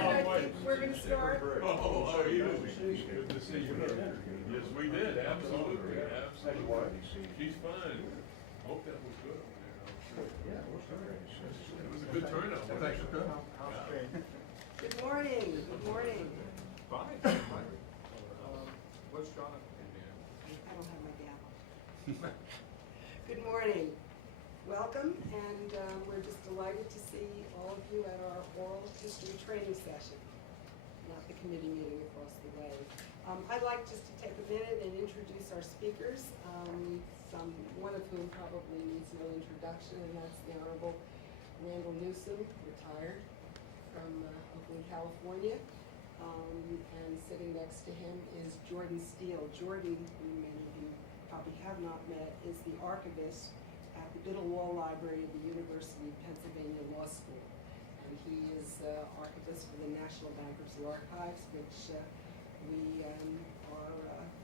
I think we're gonna start. Oh, how are you? Good to see you. Yes, we did, absolutely, absolutely. She's fine. Hope that was good over there. Yeah, what's her age? It was a good turnout. wasn't Thanks it? for coming. Yeah. Good morning, good morning. Fine. What's Jonathan? I don't have my gavel. Good morning. Welcome, and we're just delighted to see all of you at our oral history training session, not the committee meeting across the way. I'd like just to take a minute and introduce our speakers, one of whom probably needs no introduction, and that's the Honorable Randall Newsom, retired from Oakland, California. And sitting next to him is Jordan Steele. Jordan, who many of you probably have not met, is the archivist at the Biddle Law Library of the University of Pennsylvania Law School. And he is archivist for the National Bankruptcy Archives, which we are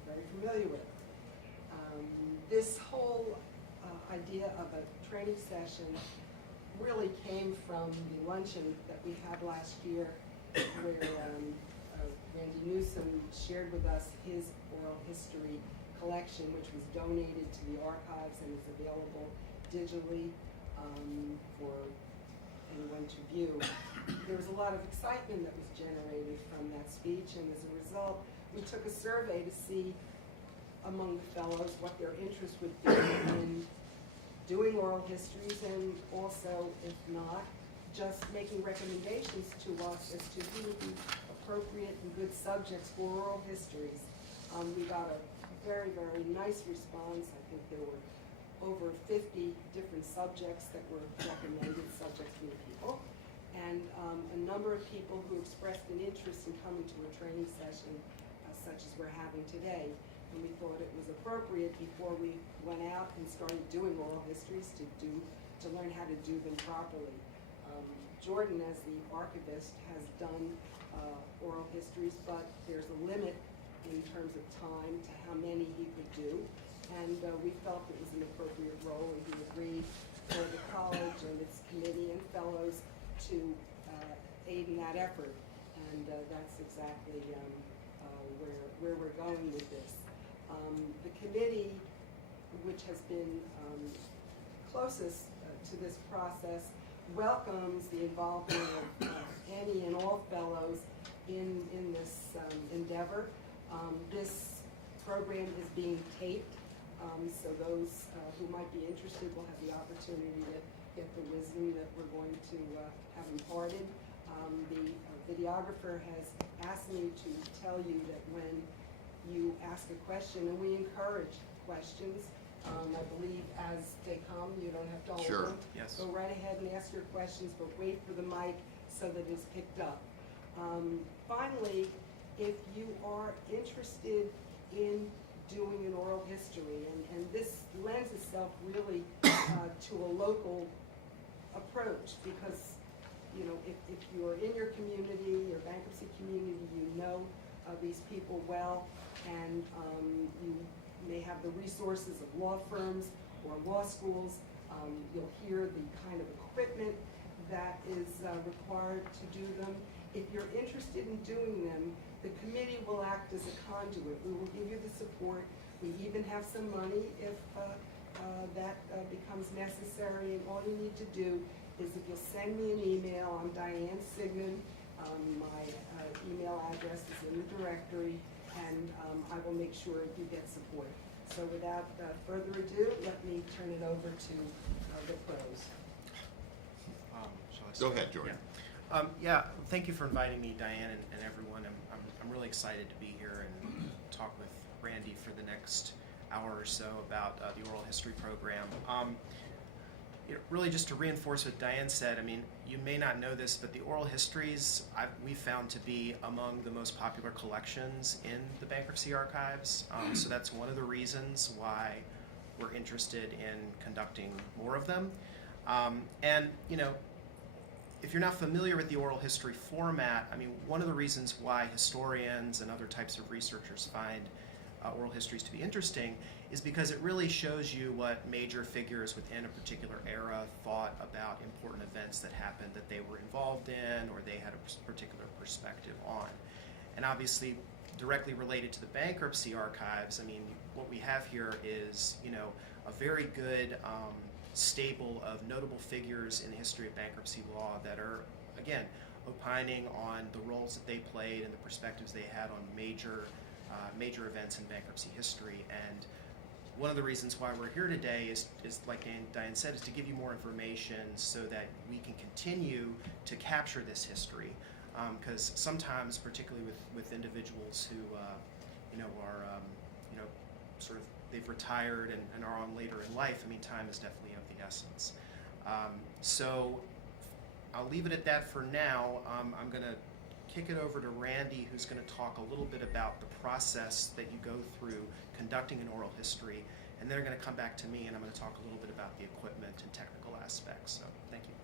very familiar with. This whole idea of a training session really came from the luncheon that we had last year, where Randy Newsom shared with us his oral history collection, which was donated to the archives and is available digitally for anyone to view. There was a lot of excitement that was generated from that speech, and as a result, we took a survey to see among the fellows what their interest would be in doing oral histories, and also, if not, just making recommendations to us as to who would be appropriate and good subjects for oral histories. We got a very, very nice response. I think there were over 50 different subjects that were recommended, subjects from the people, and a number of people who expressed an interest in coming to a training session such as we're having today. And we thought it was appropriate before we went out and started doing oral histories to learn how to do them properly. Jordan, as the archivist, has done oral histories, but there's a limit in terms of time to how many he could do. And we felt it was an appropriate role, and he agreed for the college and its committee and fellows to aid in that effort. And that's exactly where we're going with this. The committee, which has been closest to this process, welcomes the involvement of any and all fellows in this endeavor. This program is being taped, so those who might be interested will have the opportunity to get the wisdom that we're going to have imparted. The videographer has asked me to tell you that when you ask a question, and we encourage questions, I believe as they come, you don't have to hold Sure. them. Yes. Go right ahead and ask your questions, but wait for the mic so that it's picked up. Finally, if you are interested in doing an oral history, and this lends itself really to a local approach, because if you're in your community, your bankruptcy community, you know these people well, and you may have the resources of law firms or law schools. You'll hear the kind of equipment that is required to do them. If you're interested in doing them, the committee will act as a conduit. We will give you the support. We even have some money if that becomes necessary, and all you need to do is if you'll send me an email. I'm Diane Sigmund. My email address is in the directory, and I will make sure you get support. So without further ado, let me turn it over to the pros. Go Shall I start? ahead, Jordan. Yeah, thank you for inviting me, Diane, and everyone. I'm really excited to be here and talk with Randy for the next hour or so about the oral history program. Really just to reinforce what Diane said, I mean, you may not know this, but the oral histories we found to be among the most popular collections in the bankruptcy archives. So that's one of the reasons why we're interested in conducting more of them. And if you're not familiar with the oral history format, I mean, one of the reasons why historians and other types of researchers find oral histories to be interesting is because it really shows you what major figures within a particular era thought about important events that happened that they were involved in or they had a particular perspective on. And obviously, directly related to the bankruptcy archives, I mean, what we have here is, a very good stable of notable figures in the history of bankruptcy law that are, again, opining on the roles that they played and the perspectives they had on major events in bankruptcy history. And one of the reasons why we're here today is like Diane said, is to give you more information so that we can continue to capture this history. Because sometimes, particularly with individuals who, are, sort of, they've retired and are on later in life, I mean, time is definitely of the essence. So I'll leave it at that for now. I'm going to kick it over to Randy, who's going to talk a little bit about the process that you go through conducting an oral history, and then they're going to come back to me, and I'm going to talk a little bit about the equipment and technical aspects. So, thank you.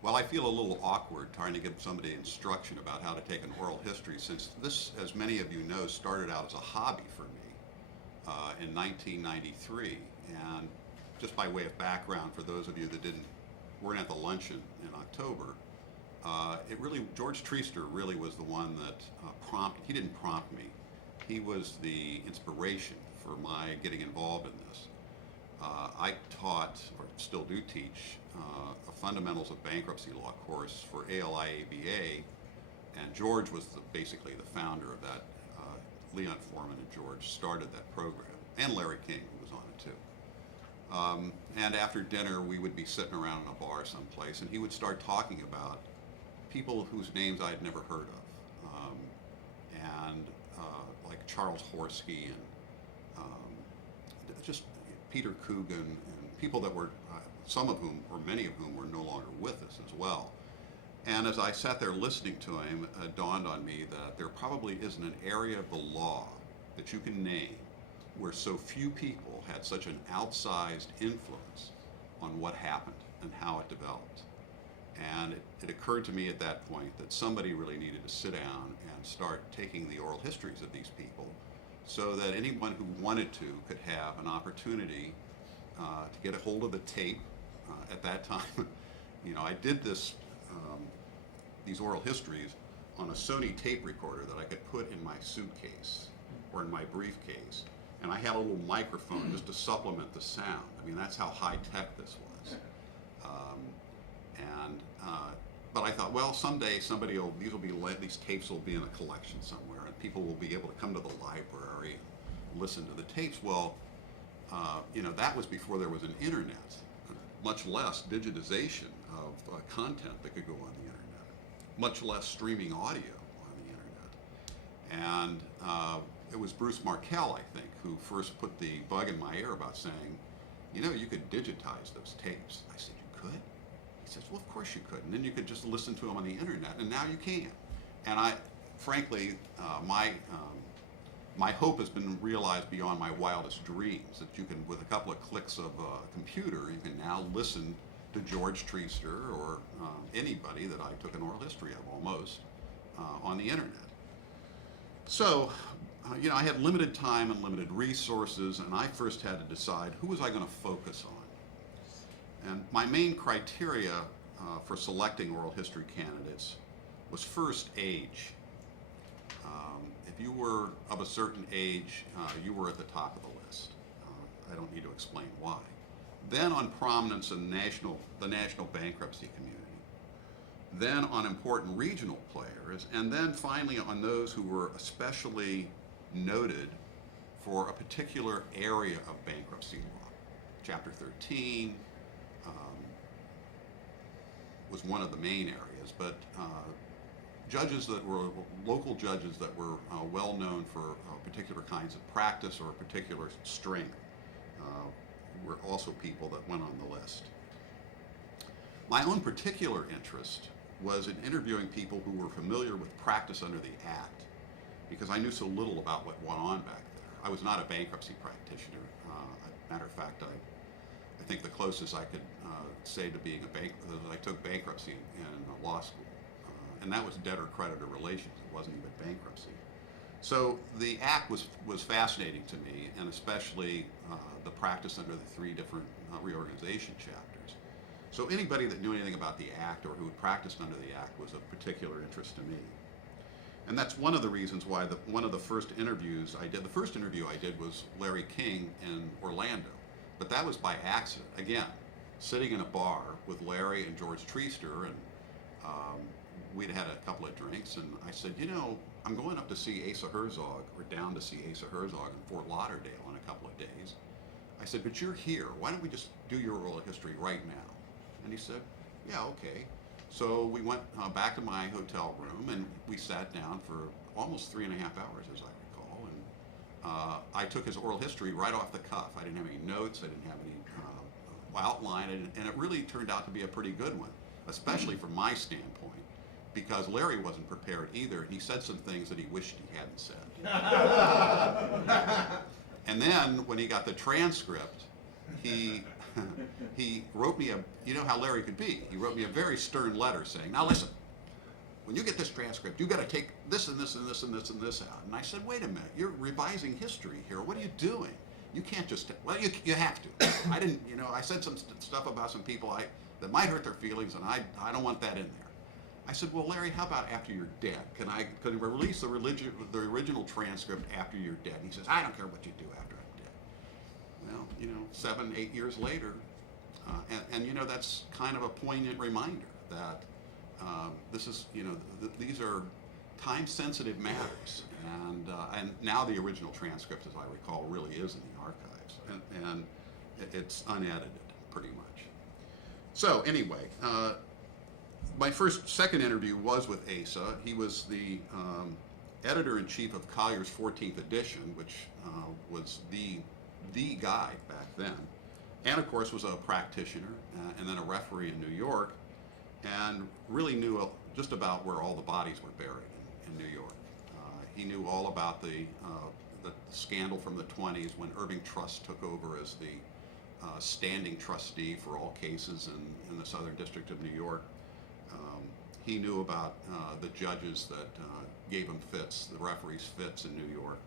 Well, I feel a little awkward trying to give somebody instruction about how to take an oral history, since this, as many of you know, started out as a hobby for me in 1993. And just by way of background, for those of you that weren't at the luncheon in October, George Treister really was the one that he didn't prompt me. He was the inspiration for my getting involved in this. I taught, or still do teach, a Fundamentals of Bankruptcy Law course for ALI-ABA, and George was basically the founder of that. Leon Foreman and George started that program, and Larry King, who was on it too. And after dinner, we would be sitting around in a bar someplace, and he would start talking about people whose names I'd never heard of, like Charles Horsky and just Peter Coogan, and people that were, some of whom, or many of whom, were no longer with us as well. And as I sat there listening to him, it dawned on me that there probably isn't an area of the law that you can name where so few people had such an outsized influence on what happened and how it developed. And it occurred to me at that point that somebody really needed to sit down and start taking the oral histories of these people so that anyone who wanted to could have an opportunity to get a hold of the tape. At that time, I did these oral histories on a Sony tape recorder that I could put in my suitcase or in my briefcase. And I had a little microphone just to supplement the sound. I mean, that's how high tech this was. But I thought, well, someday these tapes will be in a collection somewhere, and people will be able to come to the library and listen to the tapes. Well, that was before there was an internet, much less digitization of content that could go on the internet, much less streaming audio on the internet. And it was Bruce Markell, I think, who first put the bug in my ear about saying, you could digitize those tapes. I said, you could? He says, well, of course you could. And then you could just listen to them on the internet, and now you can. And frankly, my hope has been realized beyond my wildest dreams, that you can, with a couple of clicks of a computer, you can now listen to George Treister or anybody that I took an oral history of almost on the internet. So, I had limited time and limited resources, and I first had to decide who was I going to focus on. And my main criteria for selecting oral history candidates was first age. If you were of a certain age, you were at the top of the list. I don't need to explain why. Then on prominence in the national bankruptcy community. Then on important regional players, and then finally on those who were especially noted for a particular area of bankruptcy law. Chapter 13 was one of the main areas, but local judges that were well known for particular kinds of practice or particular strength were also people that went on the list. My own particular interest was in interviewing people who were familiar with practice under the Act, because I knew so little about what went on back there. I was not a bankruptcy practitioner. Matter of fact, I think the closest I could say to being I took bankruptcy in law school, and that was debtor-creditor relations. It wasn't even bankruptcy. So the act was fascinating to me, and especially the practice under the 3 different reorganization chapters. So anybody that knew anything about the act or who had practiced under the act was of particular interest to me. And that's one of the reasons why one of the first interviews I did, the first interview I did was Larry King in Orlando. But that was by accident. Again, sitting in a bar with Larry and George Treaster, and we'd had a couple of drinks, and I said, you know, I'm going up to see Asa Herzog, or down to see Asa Herzog in Fort Lauderdale in a couple of days. I said, but you're here. Why don't we just do your oral history right now? And he said, yeah, okay. So we went back to my hotel room, and we sat down for almost 3.5 hours, as I recall. And I took his oral history right off the cuff. I didn't have any notes. I didn't have any outline, and it really turned out to be a pretty good one, especially from my standpoint, because Larry wasn't prepared either, and he said some things that he wished he hadn't said. And then when he got the transcript, he wrote me you know how Larry could be. He wrote me a very stern letter saying, now listen, when you get this transcript, you got to take this and this and this and this and this out. And I said, wait a minute, you're revising history here. What are you doing? You can't just, well, you have to. I didn't, you know, I said some stuff about some people that might hurt their feelings, and I don't want that in there. I said, well, Larry, how about after you're dead? Can I release the original transcript after you're dead? And he says, I don't care what you do after I'm dead. Well, you know, 7, 8 years later, and you know, that's kind of a poignant reminder that this is, you know, these are time-sensitive matters, and now the original transcript, as I recall, really is in the archives, and it's unedited, pretty much. So anyway, my second interview was with Asa. He was the editor-in-chief of Collier's 14th edition, which was the guide back then, and of course was a practitioner and then a referee in New York, and really knew just about where all the bodies were buried in New York. He knew all about the scandal from the 20s when Irving Trust took over as the standing trustee for all cases in the Southern District of New York. He knew about the judges that gave him fits, the referees' fits in New York.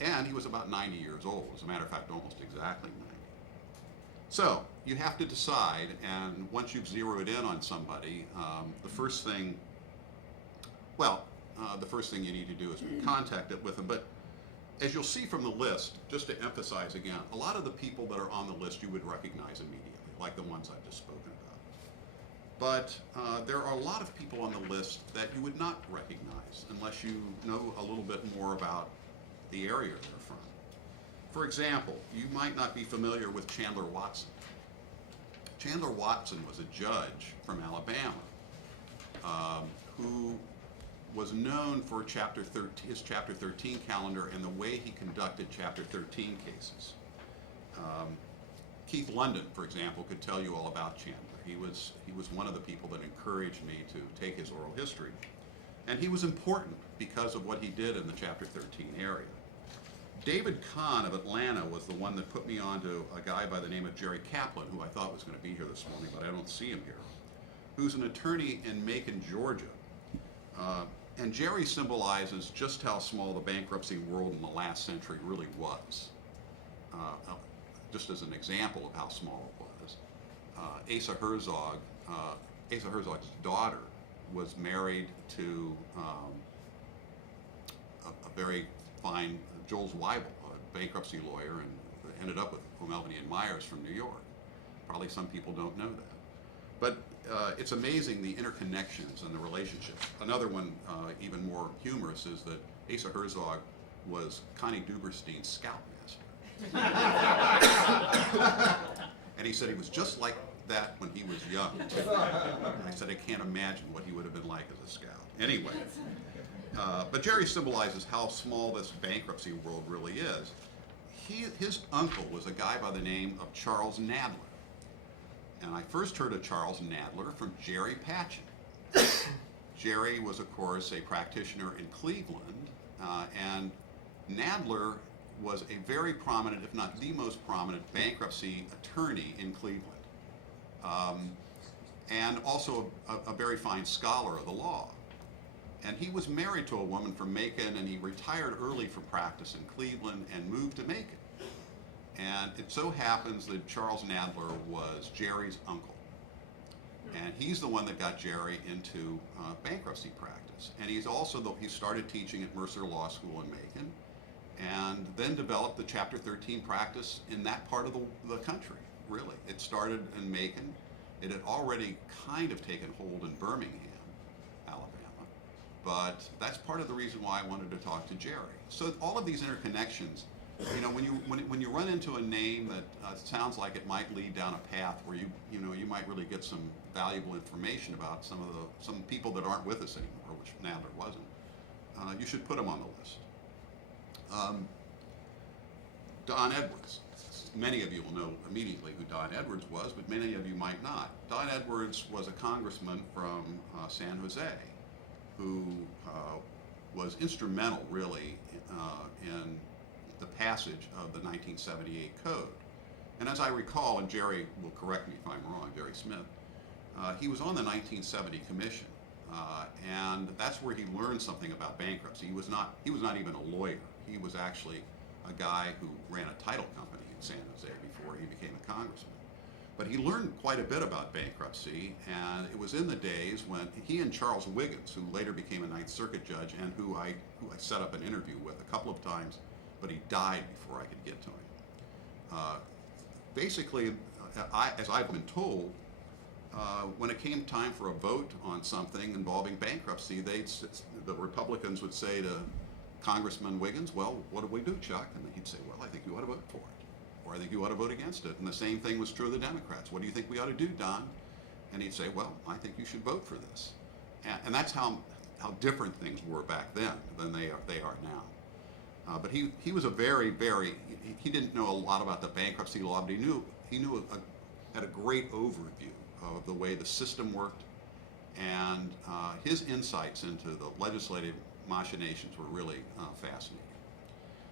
And he was about 90 years old, as a matter of fact, almost exactly 90. So you have to decide, and once you've zeroed in on somebody, the first thing you need to do is contact it with them. But as you'll see from the list, just to emphasize again, a lot of the people that are on the list you would recognize immediately, like the ones I've just spoken about. But there are a lot of people on the list that you would not recognize unless you know a little bit more about the area they're from. For example, you might not be familiar with Chandler Watson. Chandler Watson was a judge from Alabama who was known for his Chapter 13 calendar and the way he conducted Chapter 13 cases. Keith London, for example, could tell you all about Chandler. He was one of the people that encouraged me to take his oral history. And he was important because of what he did in the Chapter 13 area. David Kahn of Atlanta was the one that put me on to a guy by the name of Jerry Kaplan, who I thought was going to be here this morning, but I don't see him here, who's an attorney in Macon, Georgia. And Jerry symbolizes just how small the bankruptcy world in the last century really was. Just as an example of how small it was, Asa Herzog's daughter was married to a very fine Joel Zweibel, a bankruptcy lawyer, and ended up with O'Melveny and Myers from New York. Probably some people don't know that. But it's amazing the interconnections and the relationships. Another one, even more humorous, is that Asa Herzog was Connie Duberstein's scoutmaster. And he said he was just like that when he was young. And I said, I can't imagine what he would have been like as a scout. Anyway, but Jerry symbolizes how small this bankruptcy world really is. His uncle was a guy by the name of Charles Nadler. And I first heard of Charles Nadler from Jerry Patchen. Jerry was, of course, a practitioner in Cleveland, and Nadler was a very prominent, if not the most prominent, bankruptcy attorney in Cleveland, and also a very fine scholar of the law. And he was married to a woman from Macon, and he retired early from practice in Cleveland and moved to Macon. And it so happens that Charles Nadler was Jerry's uncle. And he's the one that got Jerry into bankruptcy practice. And he's also, he started teaching at Mercer Law School in Macon, and then developed the Chapter 13 practice in that part of the country, really. It started in Macon. It had already kind of taken hold in Birmingham, Alabama. But that's part of the reason why I wanted to talk to Jerry. So all of these interconnections, you know, when you run into a name that sounds like it might lead down a path where you might really get some valuable information about some people that aren't with us anymore, which Nadler wasn't, you should put them on the list. Don Edwards. Many of you will know immediately who Don Edwards was, but many of you might not. Don Edwards was a congressman from San Jose who was instrumental, really, in the passage of the 1978 code. And as I recall, and Jerry will correct me if I'm wrong, Jerry Smith, he was on the 1970 commission, and that's where he learned something about bankruptcy. He was not even a lawyer. He was actually a guy who ran a title company in San Jose before he became a congressman. But he learned quite a bit about bankruptcy, and it was in the days when he and Charles Wiggins, who later became a Ninth Circuit judge and who I set up an interview with a couple of times, but he died before I could get to him. Basically, as I've been told, when it came time for a vote on something involving bankruptcy, the Republicans would say to Congressman Wiggins, well, what do we do, Chuck? And he'd say, well, I think you ought to vote for it, or I think you ought to vote against it. And the same thing was true of the Democrats. What do you think we ought to do, Don? And he'd say, well, I think you should vote for this. And that's how different things were back then than they are now. But he was a very, he didn't know a lot about the bankruptcy law, but he had a great overview of the way the system worked, and his insights into the legislative machinations were really fascinating.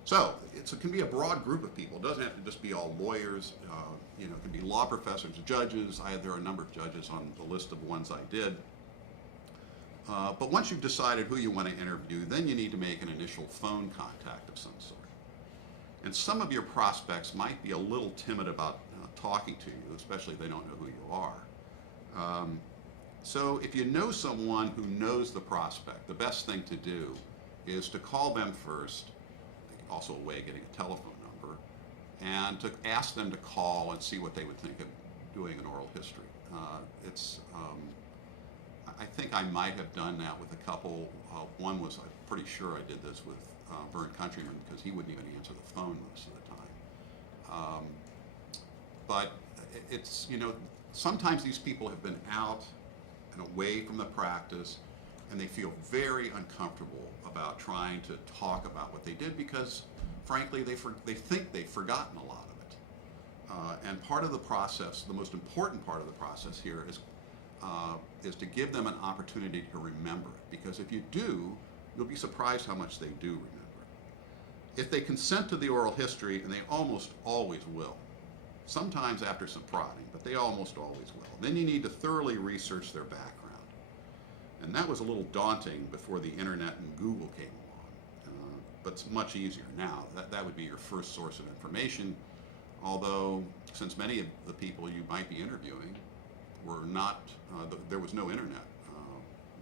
So it can be a broad group of people. It doesn't have to just be all lawyers. It can be law professors, judges. There are a number of judges on the list of ones I did. But once you've decided who you want to interview, then you need to make an initial phone contact of some sort. And some of your prospects might be a little timid about talking to you, especially if they don't know who you are. So if you know someone who knows the prospect, the best thing to do is to call them first, also a way of getting a telephone number, and to ask them to call and see what they would think of doing an oral history. I think I might have done that with a couple. One was, I'm pretty sure I did this with Vern Countryman, because he wouldn't even answer the phone most of the time. But it's, sometimes these people have been out and away from the practice, and they feel very uncomfortable about trying to talk about what they did because, frankly, they think they've forgotten a lot of it. And part of the process, the most important part of the process here is to give them an opportunity to remember it, because if you do, you'll be surprised how much they do remember it. If they consent to the oral history, and they almost always will, sometimes after some prodding, but they almost always will, then you need to thoroughly research their background. And that was a little daunting before the internet and Google came along, but it's much easier now. That would be your first source of information, although since many of the people you might be interviewing were not, there was no internet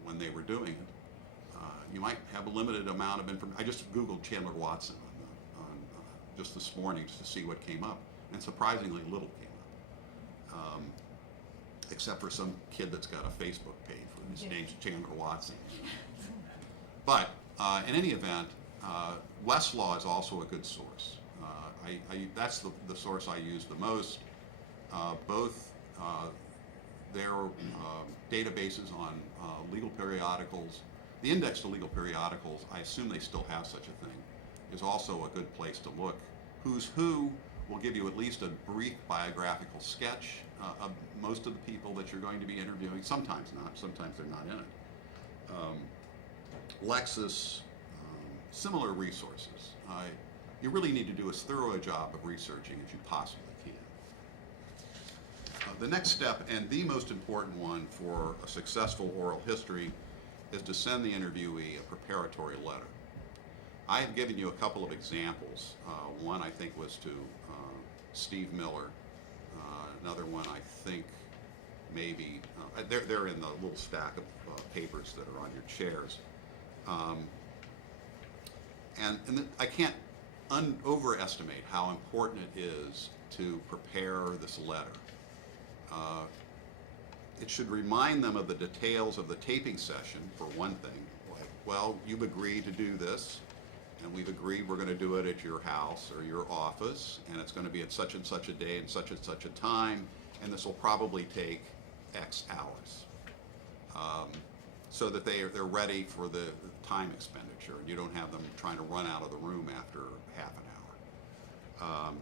when they were doing it, you might have a limited amount of information. I just Googled Chandler Watson just this morning just to see what came up, and surprisingly little came up, except for some kid that's got a Facebook page where his name's Chandler Watson. But in any event, Westlaw is also a good source. That's the source I use the most. Both their databases on legal periodicals, the index to legal periodicals, I assume they still have such a thing, is also a good place to look. Who's Who will give you at least a brief biographical sketch of most of the people that you're going to be interviewing. Sometimes not, sometimes they're not in it. Lexis, similar resources. You really need to do as thorough a job of researching as you possibly can. The next step, and the most important one for a successful oral history, is to send the interviewee a preparatory letter. I have given you a couple of examples. One I think was to Steve Miller. Another one I think maybe, they're in the little stack of papers that are on your chairs. And I can't overestimate how important it is to prepare this letter. It should remind them of the details of the taping session, for one thing. Like, well, you've agreed to do this, and we've agreed we're going to do it at your house or your office, and it's going to be at such and such a day and such a time, and this will probably take X hours. So that they're ready for the time expenditure, and you don't have them trying to run out of the room after half an hour.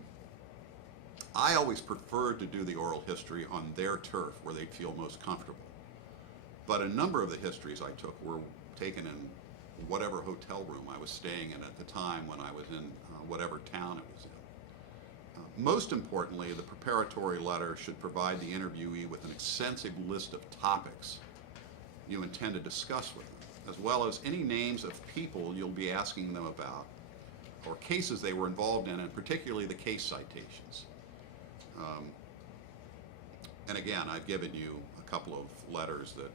I always preferred to do the oral history on their turf where they'd feel most comfortable. But a number of the histories I took were taken in whatever hotel room I was staying in at the time when I was in whatever town it was in. Most importantly, the preparatory letter should provide the interviewee with an extensive list of topics you intend to discuss with them, as well as any names of people you'll be asking them about, or cases they were involved in, and particularly the case citations. And again, I've given you a couple of letters that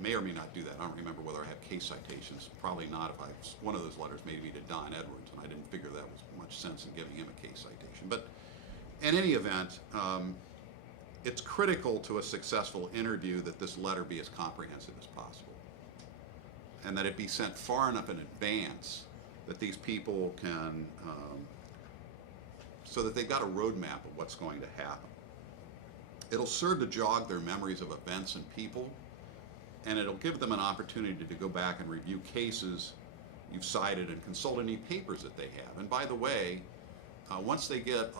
may or may not do that. I don't remember whether I have case citations. Probably not. One of those letters may be to Don Edwards, and I didn't figure that was much sense in giving him a case citation. But in any event, it's critical to a successful interview that this letter be as comprehensive as possible, and that it be sent far enough in advance that these people can, so that they've got a roadmap of what's going to happen. It'll serve to jog their memories of events and people, and it'll give them an opportunity to go back and review cases you've cited and consult any papers that they have. And by the way, once they get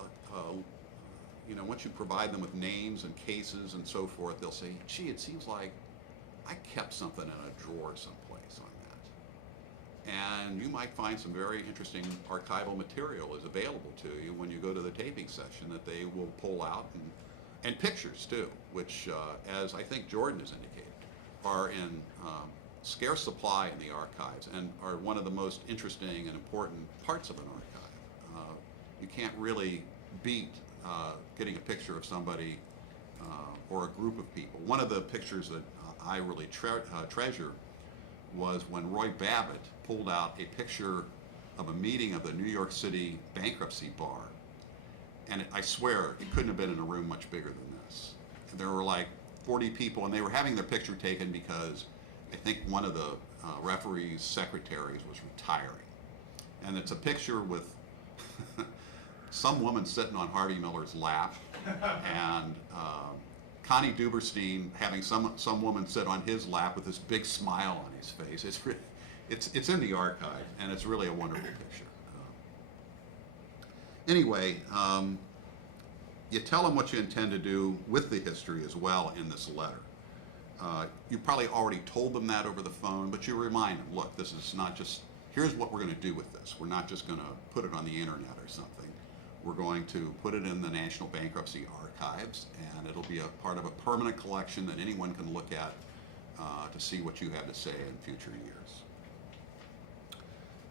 once you provide them with names and cases and so forth, they'll say, gee, it seems like I kept something in a drawer someplace on that. And you might find some very interesting archival material is available to you when you go to the taping session that they will pull out, and pictures too, which, as I think Jordan has indicated, are in scarce supply in the archives and are one of the most interesting and important parts of an archive. You can't really beat getting a picture of somebody or a group of people. One of the pictures that I really treasure was when Roy Babbitt pulled out a picture of a meeting of the New York City bankruptcy bar. And I swear, it couldn't have been in a room much bigger than this. And there were like 40 people, and they were having their picture taken because I think one of the referee's secretaries was retiring. And it's a picture with some woman sitting on Harvey Miller's lap, and Connie Duberstein having some woman sit on his lap with this big smile on his face. It's in the archive, and it's really a wonderful picture. Anyway, you tell them what you intend to do with the history as well in this letter. You probably already told them that over the phone, but you remind them, look, this is not just, here's what we're going to do with this. We're not just going to put it on the internet or something. We're going to put it in the National Bankruptcy Archives, and it'll be a part of a permanent collection that anyone can look at to see what you have to say in future years.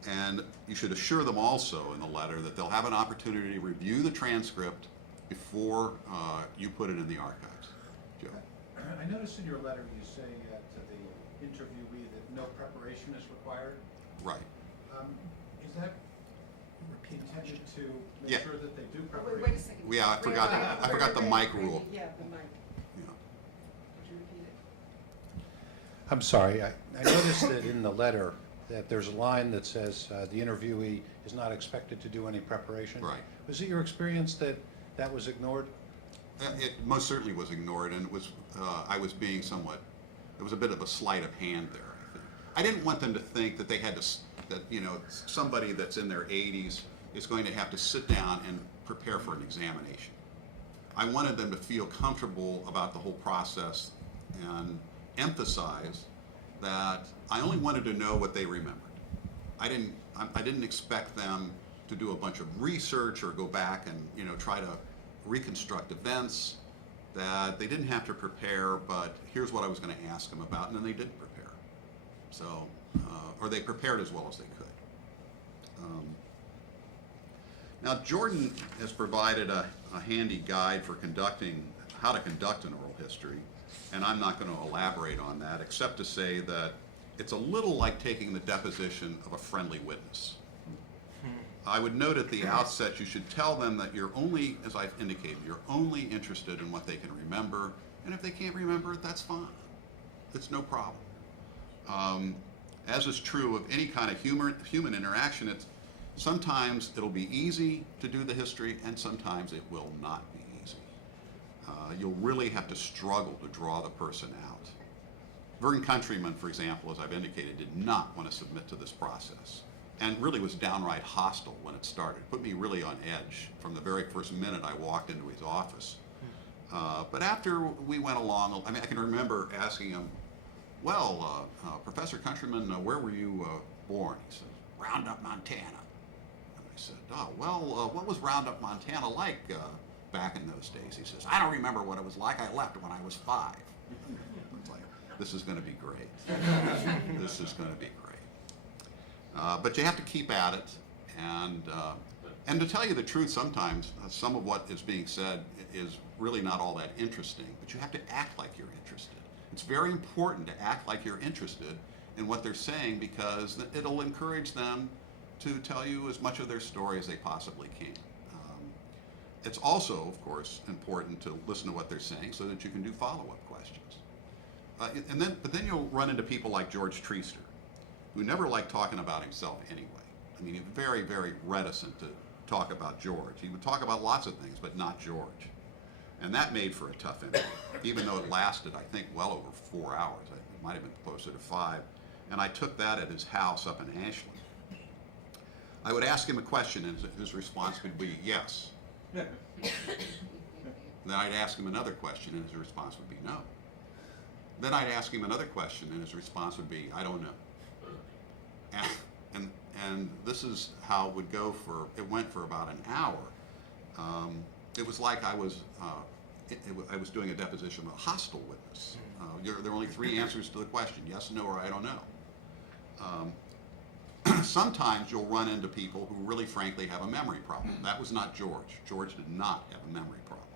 And you should assure them also in the letter that they'll have an opportunity to review the transcript before you put it in the archives. Joe? I noticed in your letter you say to the interviewee that no preparation is required. Right. Is that intended to make Yeah. sure that they do Wait, preparation? wait a second. Yeah, I forgot the mic rule. Yeah, the mic. Yeah. Could you repeat it? I'm sorry. I noticed that in the letter that there's a line that says the interviewee is not expected to do any preparation. Right. Was it your experience that that was ignored? It most certainly was ignored, and it was I was being somewhat. It was a bit of a sleight of hand there. I think I didn't want them to think that they had to somebody that's in their 80s is going to have to sit down and prepare for an examination. I wanted them to feel comfortable about the whole process and emphasize that I only wanted to know what they remembered. I didn't expect them to do a bunch of research or go back and try to reconstruct events that they didn't have to prepare, but here's what I was going to ask them about, and then they didn't prepare. So, or they prepared as well as they could. Now, Jordan has provided a handy guide for how to conduct an oral history, and I'm not going to elaborate on that except to say that it's a little like taking the deposition of a friendly witness. I would note at the outset you should tell them that you're only, as I've indicated, you're only interested in what they can remember, and if they can't remember it, that's fine. It's no problem. As is true of any kind of human interaction, sometimes it'll be easy to do the history, and sometimes it will not be easy. You'll really have to struggle to draw the person out. Vern Countryman, for example, as I've indicated, did not want to submit to this process, and really was downright hostile when it started. Put me really on edge from the very first minute I walked into his office. But after we went along, I can remember asking him, well, Professor Countryman, where were you born? He said, Roundup, Montana. And I said, oh, well, what was Roundup, Montana like back in those days? He says, I don't remember what it was like. I left when I was 5. It's like, this is going to be great. This is going to be great. But you have to keep at it. And to tell you the truth, sometimes some of what is being said is really not all that interesting, but you have to act like you're interested. It's very important to act like you're interested in what they're saying, because it'll encourage them to tell you as much of their story as they possibly can. It's also, of course, important to listen to what they're saying so that you can do follow-up questions. But then you'll run into people like George Treaster, who never liked talking about himself anyway. I mean, he's very, very reticent to talk about George. He would talk about lots of things, but not George. And that made for a tough interview, even though it lasted, I think, well over 4 hours. It might have been closer to 5. And I took that at his house up in Ashland. I would ask him a question, and his response would be yes. Then I'd ask him another question, and his response would be no. Then I'd ask him another question, and his response would be, I don't know. And this is how it would go it went for about an hour. It was like I was doing a deposition of a hostile witness. There are only 3 answers to the question, yes, no, or I don't know. Sometimes you'll run into people who really frankly have a memory problem. That was not George. George did not have a memory problem.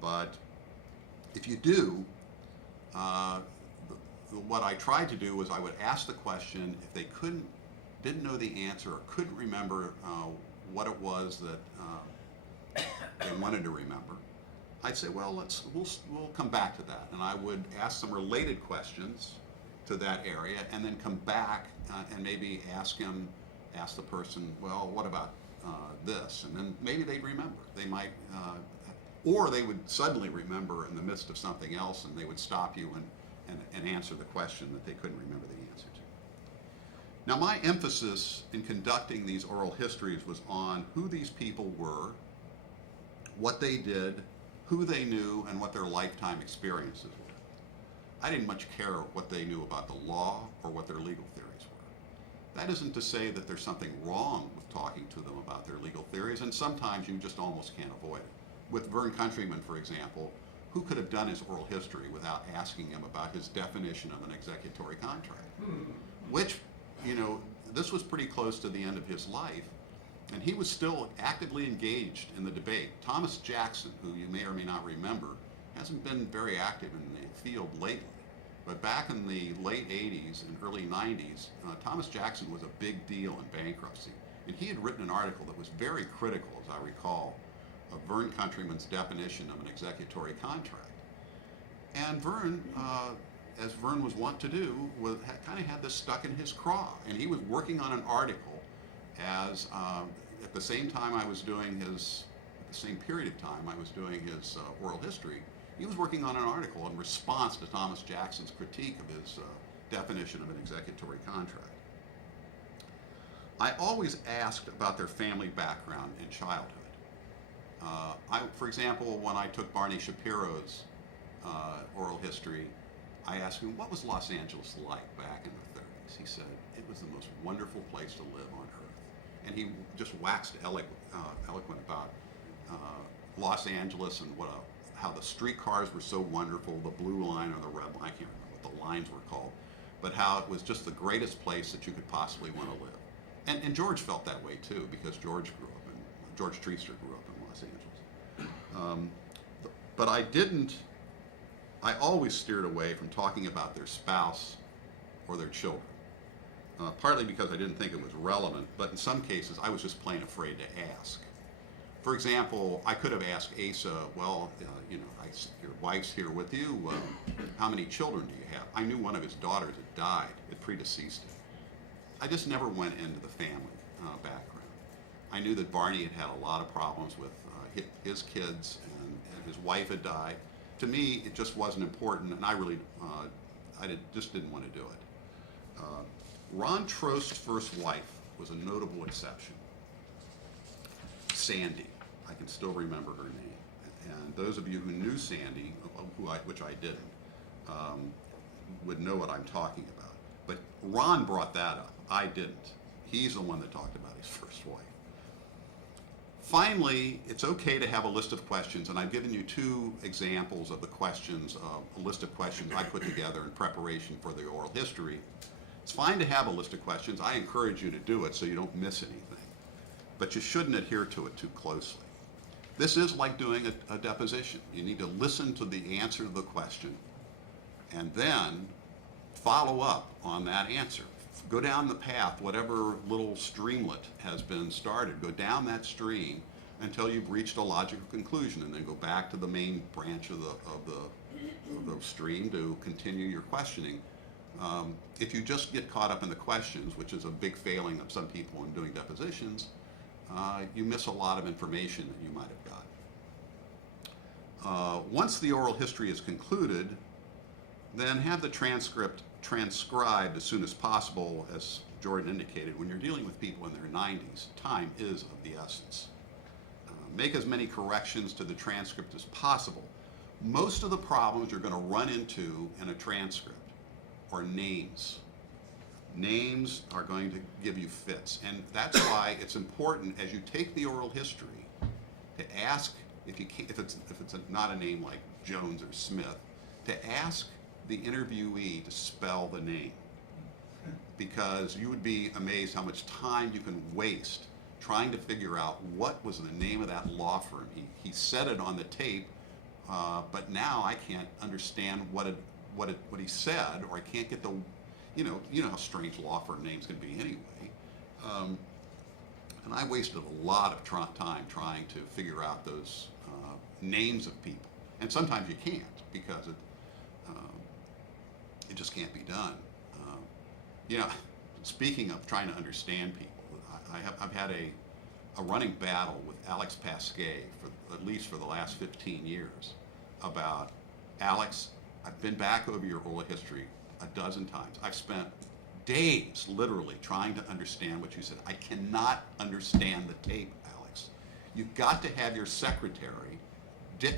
But if you do, what I tried to do was I would ask the question. If they didn't know the answer or couldn't remember what it was that they wanted to remember, I'd say, well, we'll come back to that. And I would ask some related questions to that area, and then come back and maybe ask the person, well, what about this? And then maybe they'd remember. They might, or they would suddenly remember in the midst of something else, and they would stop you and answer the question that they couldn't remember the answer to. Now, my emphasis in conducting these oral histories was on who these people were, what they did, who they knew, and what their lifetime experiences were. I didn't much care what they knew about the law or what their legal theories were. That isn't to say that there's something wrong with talking to them about their legal theories, and sometimes you just almost can't avoid it. With Vern Countryman, for example, who could have done his oral history without asking him about his definition of an executory contract? Which, this was pretty close to the end of his life, and he was still actively engaged in the debate. Thomas Jackson, who you may or may not remember, hasn't been very active in the field lately. But back in the late 80s and early 90s, Thomas Jackson was a big deal in bankruptcy. And he had written an article that was very critical, as I recall, of Vern Countryman's definition of an executory contract. And Vern, as Vern was wont to do, kind of had this stuck in his craw. And he was working on an article as, at the same time I was doing at the same period of time I was doing his oral history, he was working on an article in response to Thomas Jackson's critique of his definition of an executory contract. I always asked about their family background in childhood. For example, when I took Barney Shapiro's oral history, I asked him, what was Los Angeles like back in the 30s? He said, it was the most wonderful place to live on earth. And he just waxed eloquent about Los Angeles and how the streetcars were so wonderful, the blue line or the red line, I can't remember what the lines were called. but how it was just the greatest place that you could possibly want to live. And George felt that way too, because George Treaster grew up in Los Angeles. But I always steered away from talking about their spouse or their children. Partly because I didn't think it was relevant, but in some cases I was just plain afraid to ask. For example, I could have asked Asa, well, your wife's here with you, how many children do you have? I knew one of his daughters had died, it predeceased him. I just never went into the family background. I knew that Barney had had a lot of problems with his kids, and his wife had died. To me, it just wasn't important, and I really, just didn't want to do it. Ron Trost's first wife was a notable exception. Sandy, I can still remember her name. And those of you who knew Sandy, which I didn't, would know what I'm talking about. But Ron brought that up. I didn't. He's the one that talked about his first wife. Finally, it's okay to have a list of questions, and I've given you 2 examples of the questions, a list of questions I put together in preparation for the oral history. It's fine to have a list of questions. I encourage you to do it so you don't miss anything. But you shouldn't adhere to it too closely. This is like doing a deposition. You need to listen to the answer to the question and then follow up on that answer. Go down the path, whatever little streamlet has been started, go down that stream until you've reached a logical conclusion, and then go back to the main branch of the stream to continue your questioning. If you just get caught up in the questions, which is a big failing of some people in doing depositions, you miss a lot of information that you might have gotten. Once the oral history is concluded, then have the transcript transcribed as soon as possible. As Jordan indicated, when you're dealing with people in their 90s, time is of the essence. Make as many corrections to the transcript as possible. Most of the problems you're going to run into in a transcript are names. Names are going to give you fits, and that's why it's important as you take the oral history to ask, if it's not a name like Jones or Smith, to ask the interviewee to spell the name, because you would be amazed how much time you can waste trying to figure out what was the name of that law firm. He said it on the tape, but now I can't understand what he said, or I can't get the, you know how strange law firm names can be anyway. And I wasted a lot of time trying to figure out those names of people, and sometimes you can't, because it just can't be done. Speaking of trying to understand people, I've had a running battle with Alex Pasquet at least for the last 15 years about, Alex, I've been back over your oral history a dozen times. I've spent days literally trying to understand what you said. I cannot understand the tape, Alex. You've got to have your secretary do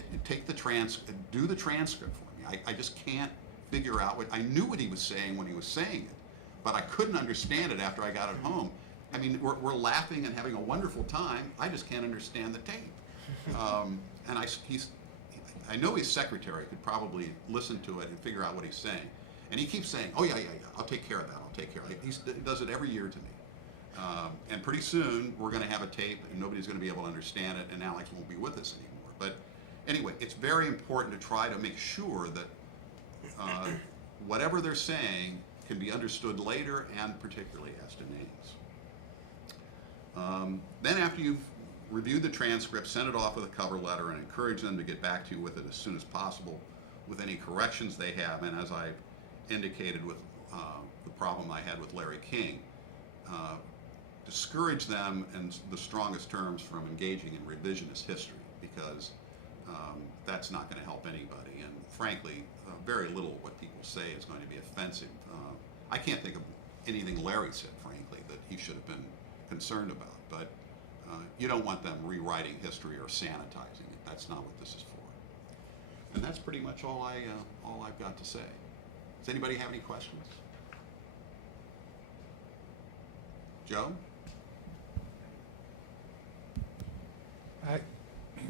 the transcript for me. I just can't figure out I knew what he was saying when he was saying it, but I couldn't understand it after I got it home. I mean, we're laughing and having a wonderful time. I just can't understand the tape. And I know his secretary could probably listen to it and figure out what he's saying. And he keeps saying, oh, yeah, I'll take care of that, I'll take care of it. He does it every year to me. And pretty soon, we're going to have a tape, and nobody's going to be able to understand it, and Alex won't be with us anymore. But anyway, it's very important to try to make sure that whatever they're saying can be understood later, and particularly as to names. Then after you've reviewed the transcript, send it off with a cover letter, and encourage them to get back to you with it as soon as possible with any corrections they have. And as I indicated with the problem I had with Larry King, discourage them in the strongest terms from engaging in revisionist history, because that's not going to help anybody. And frankly, very little of what people say is going to be offensive. I can't think of anything Larry said, frankly, that he should have been concerned about. But you don't want them rewriting history or sanitizing it. That's not what this is for. And that's pretty much all I've got to say. Does anybody have any questions? Joe?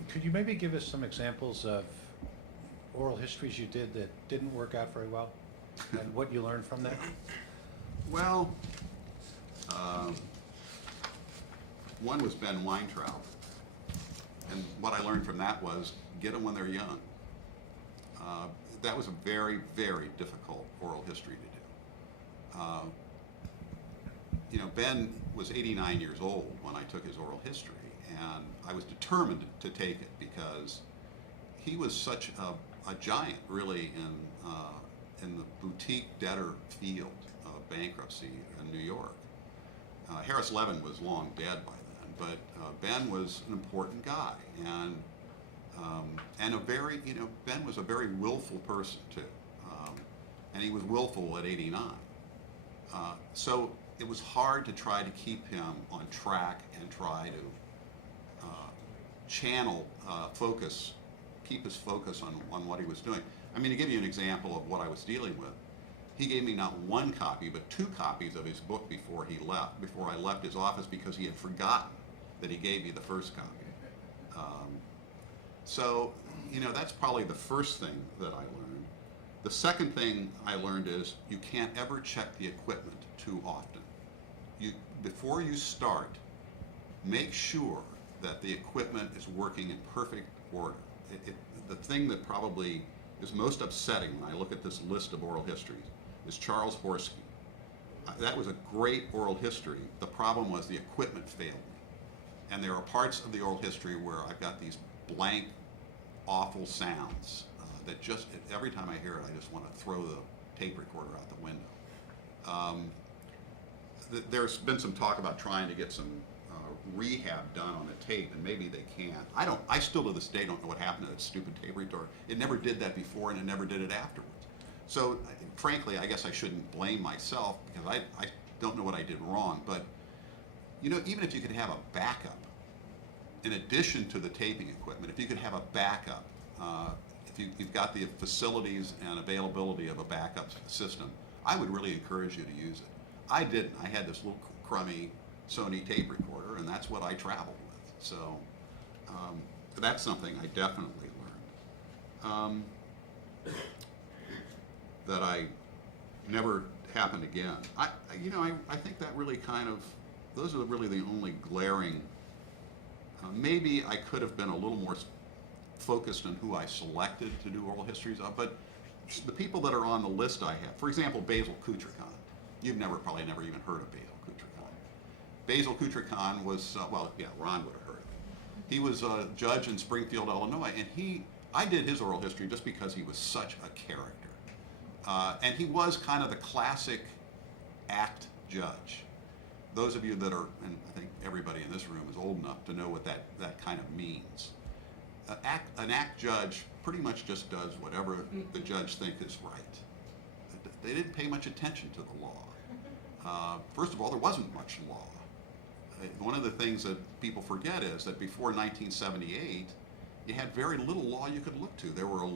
Could you maybe give us some examples of oral histories you did that didn't work out very well? and what you learned from that? Well, one was Ben Weintraub, and what I learned from that was get them when they're young. That was a very, very difficult oral history to do. Ben was 89 years old when I took his oral history, and I was determined to take it because he was such a giant, really, in the boutique debtor field of bankruptcy in New York. Harris Levin was long dead by then, but Ben was an important guy, and Ben was a very willful person too, and he was willful at 89. So it was hard to try to keep him on track and try to channel focus, keep his focus on what he was doing. I mean, to give you an example of what I was dealing with, he gave me not one copy, but 2 copies of his book before I left his office, because he had forgotten that he gave me the first copy. So, that's probably the first thing that I learned. The second thing I learned is you can't ever check the equipment too often. Before you start, make sure that the equipment is working in perfect order. The thing that probably is most upsetting when I look at this list of oral histories is Charles Horsky. That was a great oral history. The problem was the equipment failed me. And there are parts of the oral history where I've got these blank, awful sounds that just, every time I hear it, I just want to throw the tape recorder out the window. There's been some talk about trying to get some rehab done on the tape, and maybe they can. I still to this day don't know what happened to that stupid tape recorder. It never did that before, and it never did it afterwards. So, frankly, I guess I shouldn't blame myself, because I don't know what I did wrong, but, even if you could have a backup, in addition to the taping equipment, if you could have a backup, if you've got the facilities and availability of a backup system, I would really encourage you to use it. I didn't. I had this little crummy Sony tape recorder, and that's what I traveled with. So that's something I definitely learned. That I never happened again. I think that really those are really the only glaring. Maybe I could have been a little more focused on who I selected to do oral histories of, but the people that are on the list I have, for example, Basil Kutrakan. You've probably never even heard of Basil Kutrakan. Basil Kutrakan was, Ron would have heard of him. He was a judge in Springfield, Illinois, and I did his oral history just because he was such a character. And he was kind of the classic act judge. Those of you that are, and I think everybody in this room is old enough to know what that kind of means. An act judge pretty much just does whatever the judge thinks is right. They didn't pay much attention to the law. First of all, there wasn't much law. One of the things that people forget is that before 1978, you had very little law you could look to. There were a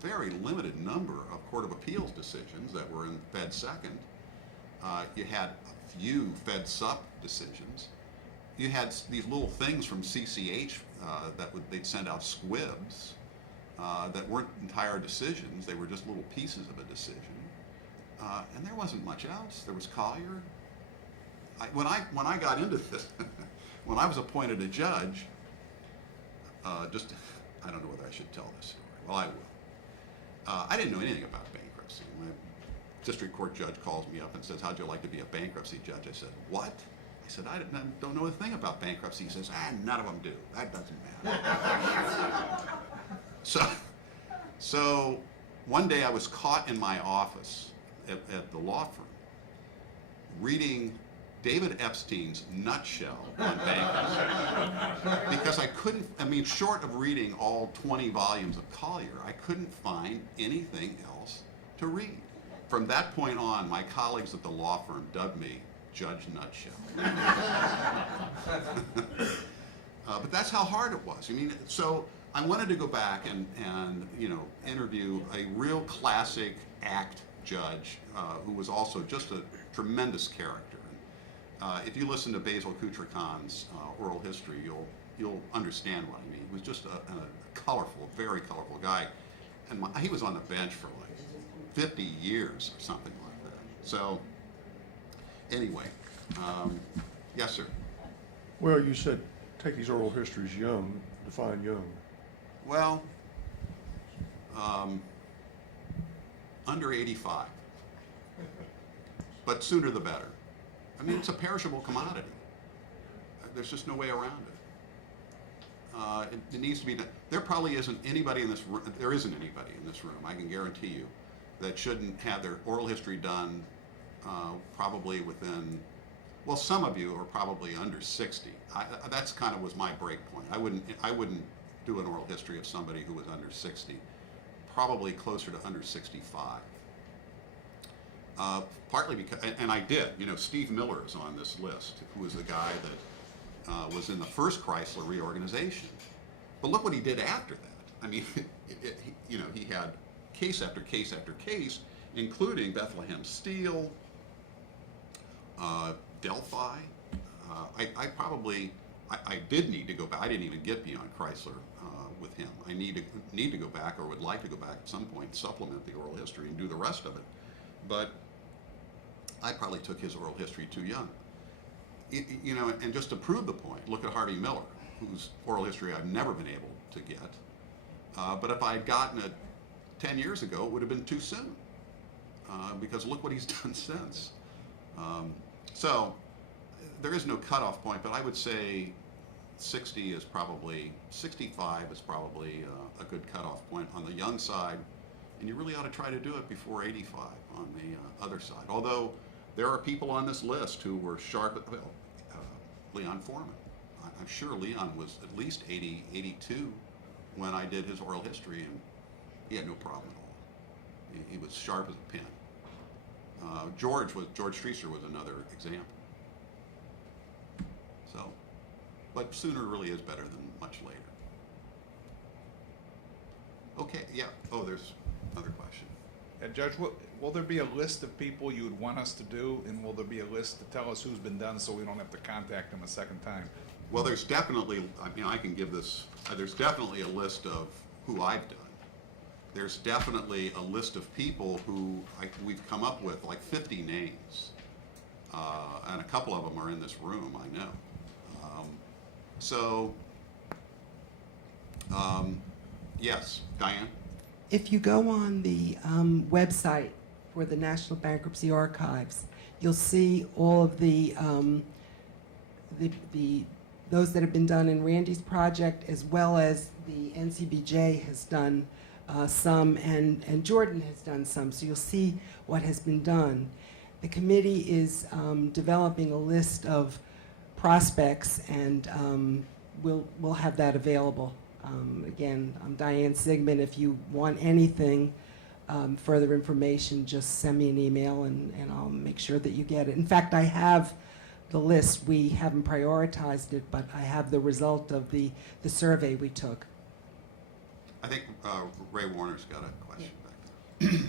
very limited number of Court of Appeals decisions that were in Fed Second. You had a few Fed Sup decisions. You had these little things from CCH they'd send out squibs that weren't entire decisions. They were just little pieces of a decision. And there wasn't much else. There was Collier. When I got into this, when I was appointed a judge, I don't know whether I should tell this story. Well, I will. I didn't know anything about bankruptcy. My district court judge calls me up and says, "How'd you like to be a bankruptcy judge?" I said, "What?" I said, "I don't know a thing about bankruptcy." He says, "None of them do. That doesn't matter." So one day I was caught in my office at the law firm reading David Epstein's nutshell on bankruptcy. Because short of reading all 20 volumes of Collier, I couldn't find anything else to read. From that point on, my colleagues at the law firm dubbed me Judge Nutshell. But that's how hard it was. So I wanted to go back and interview a real classic act judge who was also just a tremendous character. If you listen to Basil Kutrakan's oral history, you'll understand what I mean. He was just a colorful, very colorful guy, and he was on the bench for like 50 years or something like that. So, anyway, yes, sir. Well, you said take these oral histories young, define young. Well, under 85, but sooner the better. I mean, it's a perishable commodity. There's just no way around it. It needs to be done. There probably isn't anybody in this room, there isn't anybody in this room, I can guarantee you, that shouldn't have their oral history done probably within, well, some of you are probably under 60. That's kind of was my break point. I wouldn't do an oral history of somebody who was under 60, probably closer to under 65. Partly because, and I did, Steve Miller is on this list, who was the guy that was in the first Chrysler reorganization. But look what he did after that. I mean, he had case after case after case, including Bethlehem Steel, Delphi. I did need to go back. I didn't even get beyond Chrysler with him. I need to go back, or would like to go back at some point, supplement the oral history and do the rest of it. But I probably took his oral history too young. And just to prove the point, look at Harvey Miller, whose oral history I've never been able to get. But if I had gotten it 10 years ago, it would have been too soon. Because look what he's done since. So there is no cutoff point, but I would say 65 is probably a good cutoff point on the young side. And you really ought to try to do it before 85 on the other side. Although there are people on this list who were sharp. Leon Foreman. I'm sure Leon was at least 80, 82 when I did his oral history, and he had no problem at all. He was sharp as a pin. George Streeser was another example. So, but sooner really is better than much later. Okay, yeah. Oh, there's another question. Judge, will there be a list of people you would want us to do, and will there be a list to tell us who's been done so we don't have to contact them a second time? Well, there's definitely, I can give this, there's definitely a list of who I've done. There's definitely a list of people who we've come up with, like 50 names. And a couple of them are in this room, I know. Yes, Diane? If you go on the website for the National Bankruptcy Archives, you'll see all of the those that have been done in Randy's project, as well as the NCBJ has done some, and Jordan has done some. So you'll see what has been done. The committee is developing a list of prospects, and we'll have that available. Again, I'm Diane Sigmund. If you want anything, further information, just send me an email and I'll make sure that you get it. In fact, I have the list. We haven't prioritized it, but I have the result of the survey we took. I think Ray Warner's got a question back there.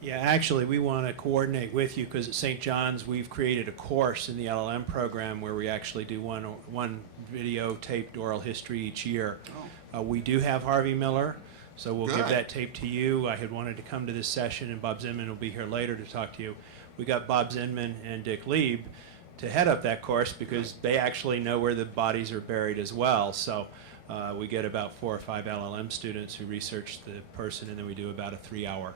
Yeah, actually, we want to coordinate with you because at St. John's we've created a course in the LLM program where we actually do one videotaped oral history each year. Oh. We do have Harvey Miller, so we'll give Good. that tape to you. I had wanted to come to this session, and Bob Zinman will be here later to talk to you. We got Bob Zinman and Dick Lieb to head up that course because they actually know where the bodies are buried as well. So we get about 4 or 5 LLM students who research the person, and then we do about a 3-hour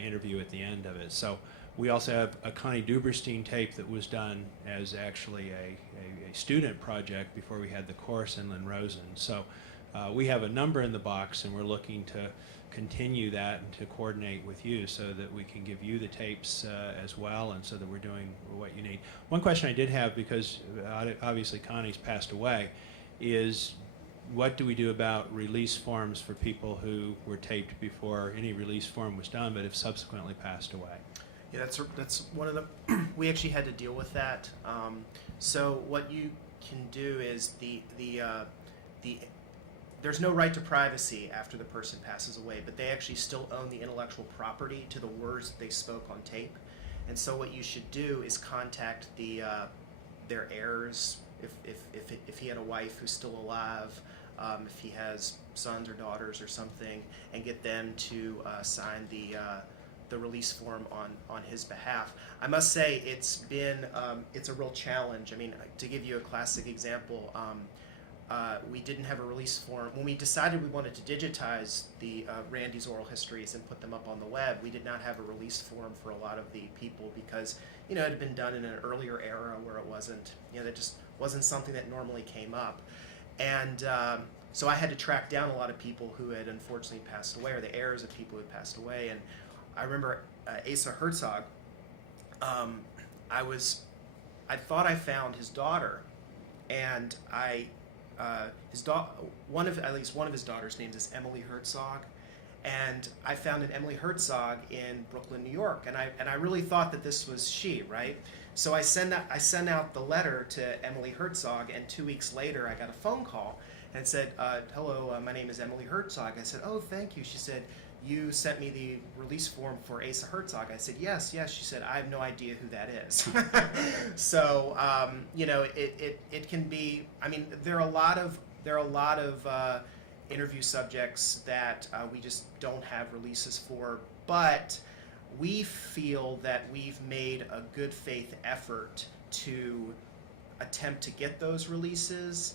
interview at the end of it. So we also have a Connie Duberstein tape that was done as actually a student project before we had the course in Lynn Rosen. So we have a number in the box, and we're looking to continue that and to coordinate with you so that we can give you the tapes as well, and so that we're doing what you need. One question I did have, because obviously Connie's passed away, is what do we do about release forms for people who were taped before any release form was done but have subsequently passed away? Yeah, that's one of the. We actually had to deal with that. So what you can do is there's no right to privacy after the person passes away, but they actually still own the intellectual property to the words that they spoke on tape. And so what you should do is contact their heirs if he had a wife who's still alive, if he has sons or daughters or something, and get them to sign the release form on his behalf. I must say it's been it's a real challenge. I mean, to give you a classic example, we didn't have a release form when we decided we wanted to digitize the Randy's oral histories and put them up on the web. We did not have a release form for a lot of the people because it had been done in an earlier era where it wasn't that just wasn't something that normally came up, and so I had to track down a lot of people who had unfortunately passed away, or the heirs of people who had passed away. And I remember Asa Herzog. I thought I found his daughter, and at least one of his daughters' names is Emily Herzog, and I found an Emily Herzog in Brooklyn, New York, and I really thought that this was she, right? So I sent out the letter to Emily Herzog, and 2 weeks later I got a phone call, and it said, "Hello, my name is Emily Herzog." I said, "Oh, thank you." She said, "You sent me the release form for Asa Herzog." I said, yes. She said, "I have no idea who that is." So, it can be, I mean, there are a lot of interview subjects that we just don't have releases for, but we feel that we've made a good faith effort to attempt to get those releases.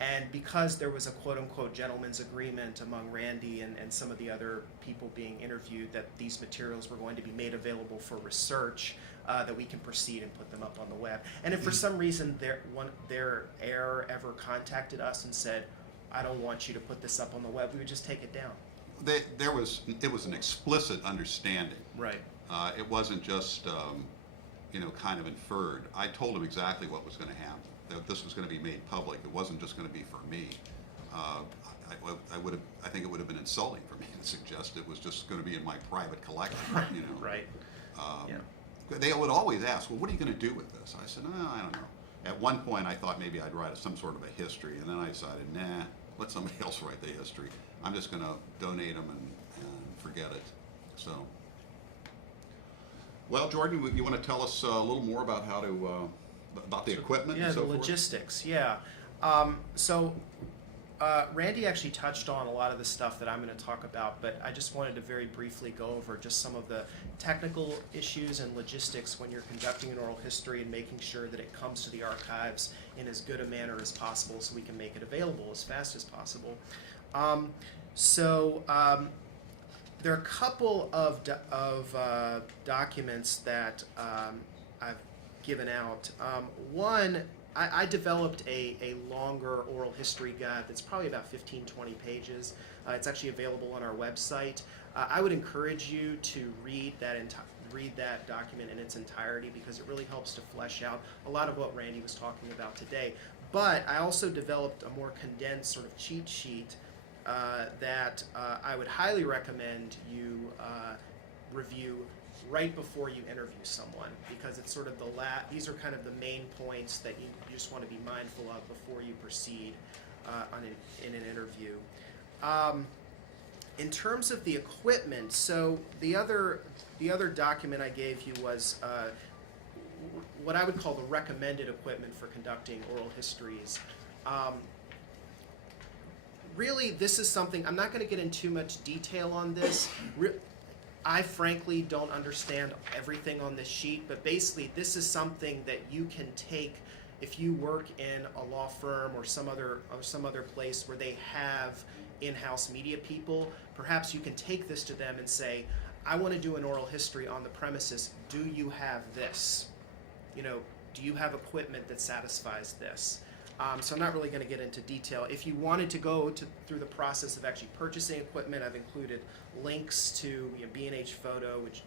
And because there was a quote-unquote gentleman's agreement among Randy and some of the other people being interviewed that these materials were going to be made available for research, that we can proceed and put them up on the web. And if for some reason their heir ever contacted us and said, "I don't want you to put this up on the web," we would just take it down. It was an explicit understanding. Right. It wasn't just kind of inferred. I told him exactly what was going to happen. That this was going to be made public. It wasn't just going to be for me. I think it would have been insulting for me to suggest it was just going to be in my private collection. Right. Yeah. They would always ask, "Well, what are you going to do with this?" I said, I don't know. At one point, I thought maybe I'd write some sort of a history, and then I decided, nah, let somebody else write the history. I'm just going to donate them and forget it. So, well, Jordan, you want to tell us a little more about how to about the equipment and so the forth? logistics, yeah. Randy actually touched on a lot of the stuff that I'm going to talk about, but I just wanted to very briefly go over just some of the technical issues and logistics when you're conducting an oral history and making sure that it comes to the archives in as good a manner as possible so we can make it available as fast as possible. There are a couple of documents that I've given out. One, I developed a longer oral history guide that's probably about 15, 20 pages. It's actually available on our website. I would encourage you to read that document in its entirety because it really helps to flesh out a lot of what Randy was talking about today. But I also developed a more condensed sort of cheat sheet that I would highly recommend you review right before you interview someone, because it's sort of these are kind of the main points that you just want to be mindful of before you proceed in an interview. In terms of the equipment, so the other document I gave you was what I would call the recommended equipment for conducting oral histories. Really, this is something, I'm not going to get into too much detail on this. I frankly don't understand everything on this sheet, but basically this is something that you can take if you work in a law firm or some other place where they have in-house media people. Perhaps you can take this to them and say, "I want to do an oral history on the premises. Do you have this? Do you have equipment that satisfies this?" So I'm not really going to get into detail. If you wanted to go through the process of actually purchasing equipment, I've included links to B&H Photo, which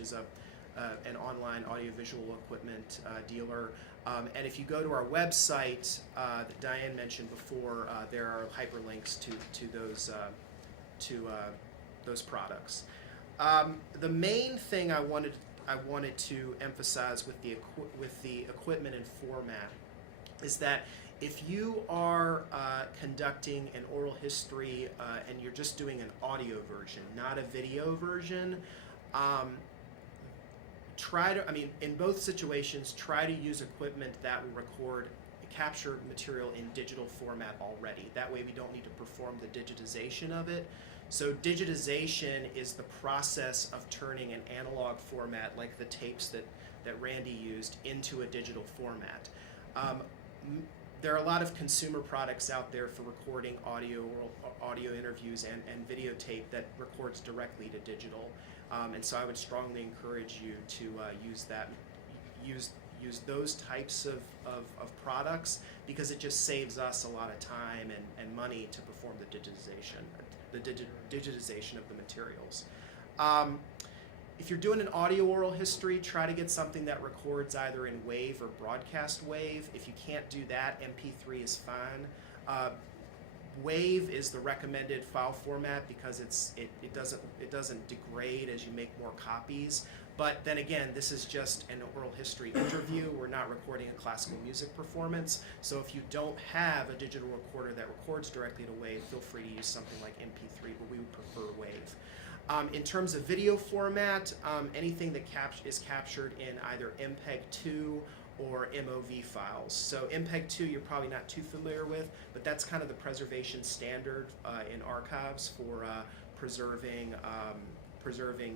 is an online audiovisual equipment dealer. And if you go to our website that Diane mentioned before, there are hyperlinks to those products. The main thing I wanted to emphasize with the equipment and format is that if you are conducting an oral history and you're just doing an audio version, not a video version, in both situations, try to use equipment that will record capture material in digital format already. That way we don't need to perform the digitization of it. So digitization is the process of turning an analog format like the tapes that Randy used into a digital format. There are a lot of consumer products out there for recording audio interviews and videotape that records directly to digital. And so I would strongly encourage you to use those types of products, because it just saves us a lot of time and money to perform the digitization of the materials. If you're doing an audio oral history, try to get something that records either in WAV or broadcast WAV. If you can't do that, MP3 is fine. WAV is the recommended file format because it doesn't degrade as you make more copies. But then again, this is just an oral history interview. We're not recording a classical music performance. So if you don't have a digital recorder that records directly to WAV, feel free to use something like MP3, but we would prefer WAV. In terms of video format, anything that is captured in either MPEG-2 or MOV files. So MPEG-2 you're probably not too familiar with, but that's kind of the preservation standard in archives for preserving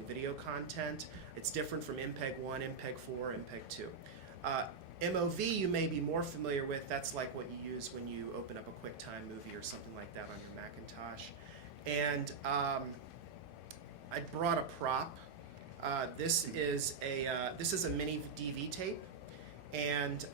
video content. It's different from MPEG-1, MPEG-4, MPEG-2. MOV you may be more familiar with. That's like what you use when you open up a QuickTime movie or something like that on your Macintosh. And I brought a prop. This is a mini DV tape, and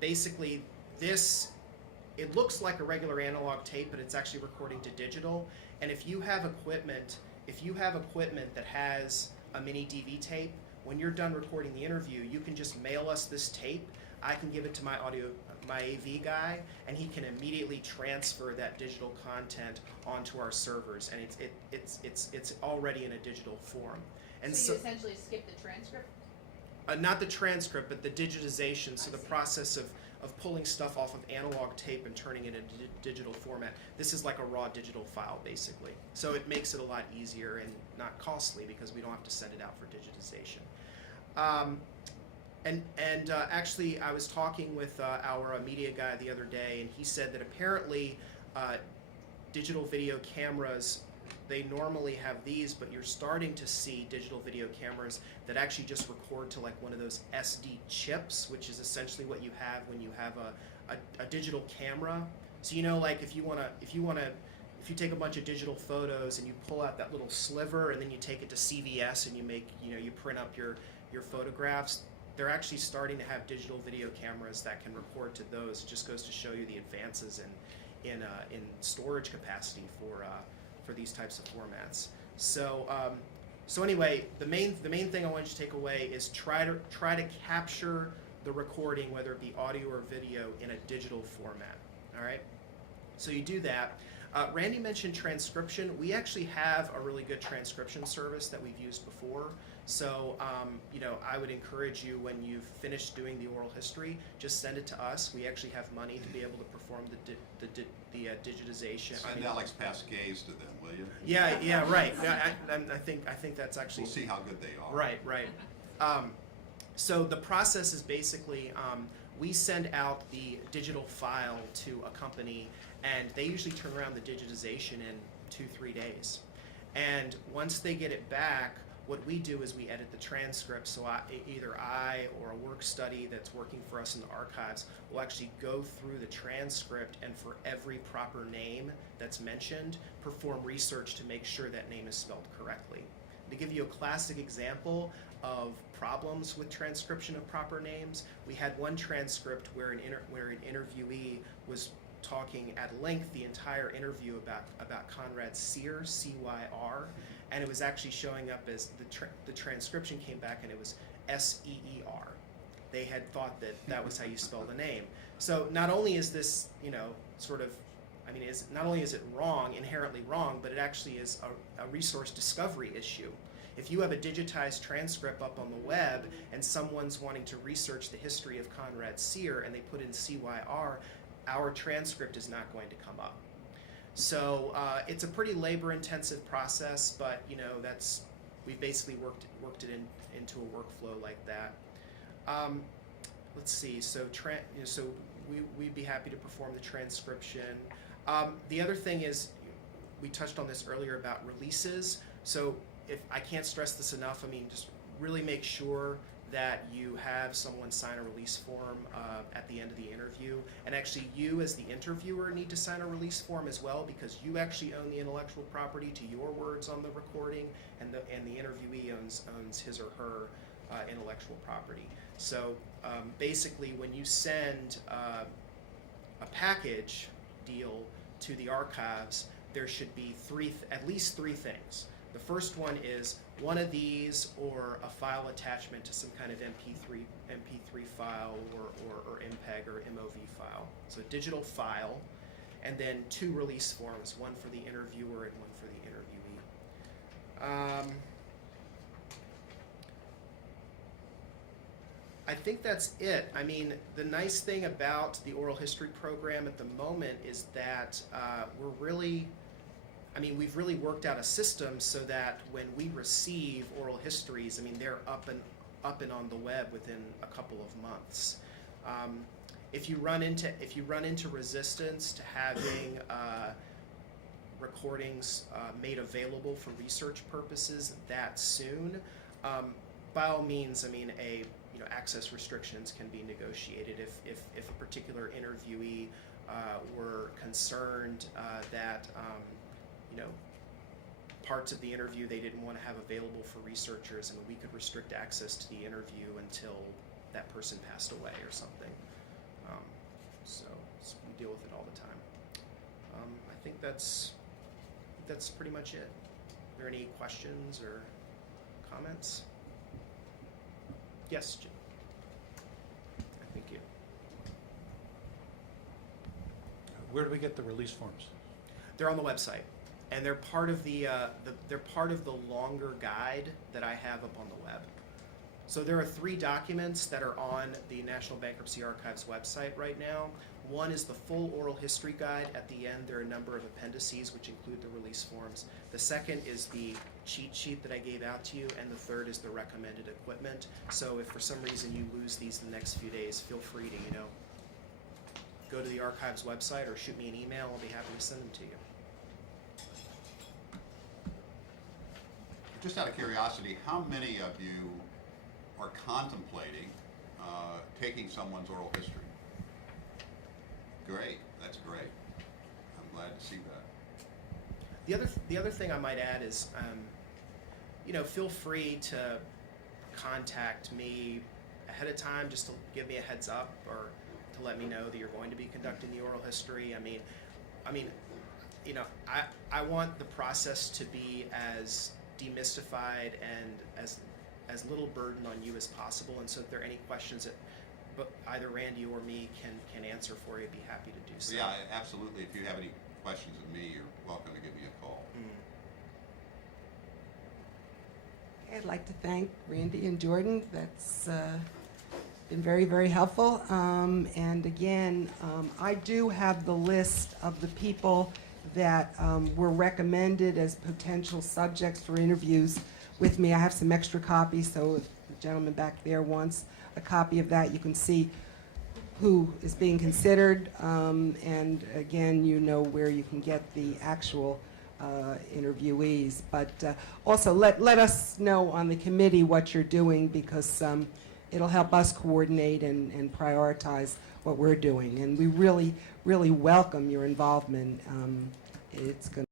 basically it looks like a regular analog tape, but it's actually recording to digital. And if you have equipment that has a mini DV tape, when you're done recording the interview, you can just mail us this tape. I can give it to my AV guy, and he can immediately transfer that digital content onto our servers, and it's already in a digital form. And so you essentially skip the transcript? Not the transcript, but the digitization. So the process of pulling stuff off of analog tape and turning it into digital format. This is like a raw digital file, basically. So it makes it a lot easier and not costly because we don't have to send it out for digitization. Actually, I was talking with our media guy the other day, and he said that apparently digital video cameras, they normally have these, but you're starting to see digital video cameras that actually just record to like one of those SD chips, which is essentially what you have when you have a digital camera. So like if you take a bunch of digital photos and you pull out that little sliver and then you take it to CVS and you print up your photographs, they're actually starting to have digital video cameras that can record to those. It just goes to show you the advances in storage capacity for these types of formats. So anyway, the main thing I want you to take away is try to capture the recording, whether it be audio or video, in a digital format. All right. So you do that. Randy mentioned transcription. We actually have a really good transcription service that we've used before. So, I would encourage you, when you've finished doing the oral history, just send it to us. We actually have money to be able to perform the digitization. Send Alex Pasquez to them, will you? Yeah, right. I think that's actually. We'll see how good they are. Right. So the process is basically we send out the digital file to a company, and they usually turn around the digitization in 2-3 days. And once they get it back, what we do is we edit the transcript. So either I or a work study that's working for us in the archives will actually go through the transcript, and for every proper name that's mentioned, perform research to make sure that name is spelled correctly. To give you a classic example of problems with transcription of proper names, we had one transcript where an interviewee was talking at length the entire interview about Conrad Sear, C-Y-R, and it was actually showing up as the transcription came back and it was S-E-E-R. They had thought that was how you spell the name. So not only is this, not only is it wrong, inherently wrong, but it actually is a resource discovery issue. If you have a digitized transcript up on the web and someone's wanting to research the history of Conrad Sear and they put in C-Y-R, our transcript is not going to come up. So it's a pretty labor-intensive process, but we've basically worked it into a workflow like that. Let's see. So we'd be happy to perform the transcription. The other thing is, we touched on this earlier about releases. So if I can't stress this enough, I mean, just really make sure that you have someone sign a release form at the end of the interview. And actually, you as the interviewer need to sign a release form as well, because you actually own the intellectual property to your words on the recording, and the interviewee owns his or her intellectual property. So basically, when you send a package deal to the archives, there should be at least three things. The first one is one of these or a file attachment to some kind of MP3 file or MPEG or MOV file. So a digital file, and then 2 release forms, one for the interviewer and one for the interviewee. I think that's it. I mean, the nice thing about the oral history program at the moment is that we've really worked out a system so that when we receive oral histories, I mean, they're up and on the web within a couple of months. If you run into resistance to having recordings made available for research purposes that soon, by all means, I mean, access restrictions can be negotiated if a particular interviewee were concerned that parts of the interview they didn't want to have available for researchers, and we could restrict access to the interview until that person passed away or something. So we deal with it all the time. I think that's pretty much it. Are there any questions or comments? Yes, Jim. Thank you. Where do we get the release forms? They're on the website, and they're part of the longer guide that I have up on the web. So there are 3 documents that are on the National Bankruptcy Archives website right now. One is the full oral history guide. At the end, there are a number of appendices which include the release forms. The second is the cheat sheet that I gave out to you, and the third is the recommended equipment. So if for some reason you lose these in the next few days, feel free to, go to the archives website or shoot me an email. I'll be happy to send them to you. Just out of curiosity, how many of you are contemplating taking someone's oral history? Great, that's great. I'm glad to see that. The other thing I might add is, feel free to contact me ahead of time, just to give me a heads up or to let me know that you're going to be conducting the oral history. I want the process to be as demystified and as little burden on you as possible. And so if there are any questions that either Randy or me can answer for you, I'd be happy to do so. Yeah, absolutely. If you have any questions of me, you're welcome to give me a call. I'd like to thank Randy and Jordan. That's been very, very helpful. And again, I do have the list of the people that were recommended as potential subjects for interviews with me. I have some extra copies, so if the gentleman back there wants a copy of that, you can see who is being considered. And again, where you can get the actual interviewees. But also let us know on the committee what you're doing, because it'll help us coordinate and prioritize what we're doing. And we really, really welcome your involvement. It's going